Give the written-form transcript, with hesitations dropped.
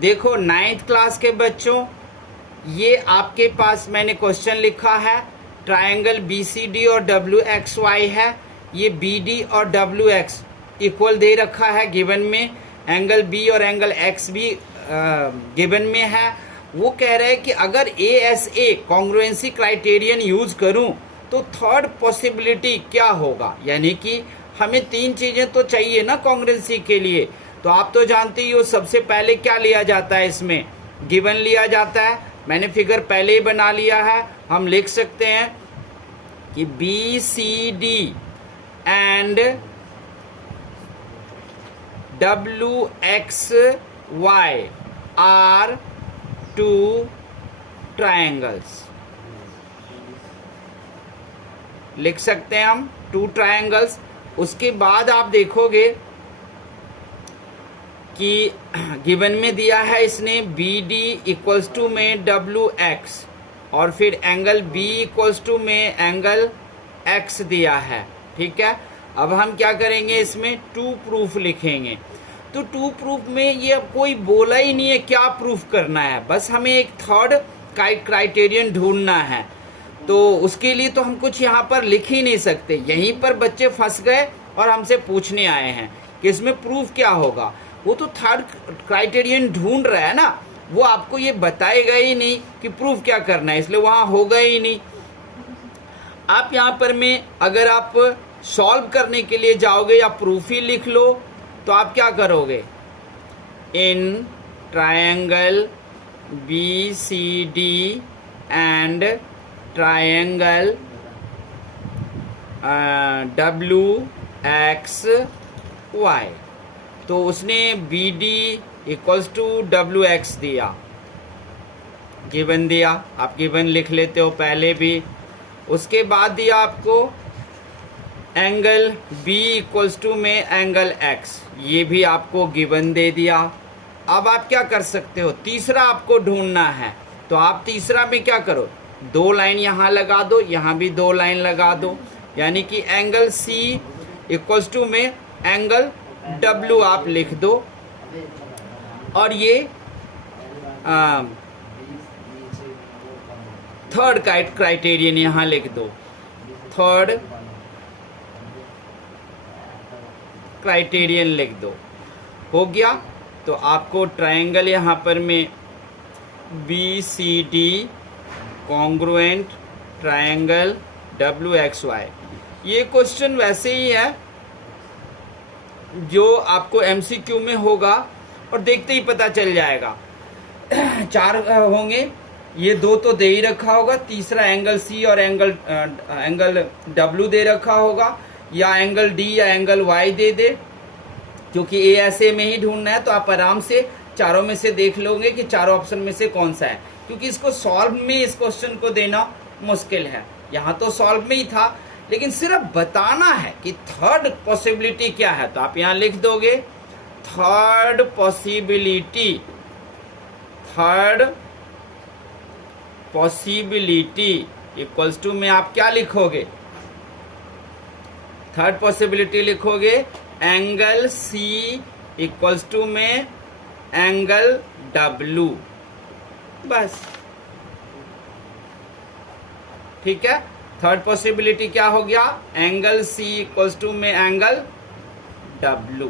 देखो 9th class के बच्चों, ये आपके पास मैंने क्वेश्चन लिखा है, ट्रायंगल BCD और WXY है, ये BD और WX इक्वल दे रखा है गिवन में, एंगल B और एंगल X भी गिवन में है। वो कह रहे हैं कि अगर ASA कॉन्ग्रुएंसी क्राइटेरियन यूज करूं तो थर्ड पॉसिबिलिटी क्या होगा, यानी कि हमें 3 चीजें तो चाहिए ना कॉन्ग्रुएंसी के लिए। तो आप तो जानते ही हो सबसे पहले क्या लिया जाता है, इसमें गिवन लिया जाता है। मैंने फिगर पहले ही बना लिया है, हम लिख सकते हैं कि BCD एंड WXY आर 2 ट्रायंगल्स। लिख सकते हैं हम 2 ट्रायंगल्स। उसके बाद आप देखोगे कि गिवन में दिया है इसने BD इक्वल्स टू में WX और फिर एंगल B इक्वल्स टू में एंगल X दिया है। ठीक है, अब हम क्या करेंगे, इसमें 2 प्रूफ लिखेंगे। तो 2 प्रूफ में ये अब कोई बोला ही नहीं है क्या प्रूफ करना है, बस हमें एक थर्ड क्राइटेरियन ढूंढना है। तो उसके लिए तो हम कुछ यहाँ पर लिख ही नहीं सकते, यहीं पर बच्चे फंस गए और हमसे पूछने आए हैं कि इसमें प्रूफ क्या होगा। वो तो थर्ड क्राइटेरियन ढूंढ रहा है ना, वो आपको ये बताएगा ही नहीं कि प्रूफ क्या करना है, इसलिए वहाँ होगा ही नहीं। आप यहाँ पर में अगर आप सॉल्व करने के लिए जाओगे या प्रूफ ही लिख लो तो आप क्या करोगे, in triangle BCD and triangle WXY, तो उसने BD इक्वल्स टू WX दिया, गिवन दिया, आप गिवन लिख लेते हो पहले भी। उसके बाद दिया आपको एंगल B इक्वल्स टू में एंगल X, ये भी आपको गिवन दे दिया। अब आप क्या कर सकते हो, तीसरा आपको ढूंढना है। तो आप तीसरा में क्या करो, 2 लाइन यहाँ लगा दो, यहाँ भी 2 लाइन लगा दो, यानी कि एंगल C इक्वल्स टू में एंगल W आप लिख दो। और ये थर्ड क्राइटेरियन यहाँ लिख दो, थर्ड क्राइटेरियन लिख दो, हो गया। तो आपको ट्रायंगल यहाँ पर में BCD कॉन्ग्रुएंट ट्रायंगल WXY, ये क्वेश्चन वैसे ही है जो आपको MCQ में होगा और देखते ही पता चल जाएगा। 4 होंगे, ये 2 तो दे ही रखा होगा, तीसरा एंगल C और एंगल W दे रखा होगा, या एंगल D या एंगल Y दे दे, क्योंकि ASA में ही ढूंढना है। तो आप आराम से चारों में से देख लोगे कि चारों ऑप्शन में से कौन सा है, क्योंकि इसको सॉल्व में इस क्वेश्चन को देना मुश्किल है। यहाँ तो सॉल्व में ही था, लेकिन सिर्फ बताना है कि थर्ड पॉसिबिलिटी क्या है। तो आप यहाँ लिख दोगे थर्ड पॉसिबिलिटी इक्वल्स टू में आप क्या लिखोगे, थर्ड पॉसिबिलिटी लिखोगे एंगल C इक्वल्स टू में एंगल W, बस। ठीक है, थर्ड पॉसिबिलिटी क्या हो गया, एंगल C इक्वल्स टू में एंगल W।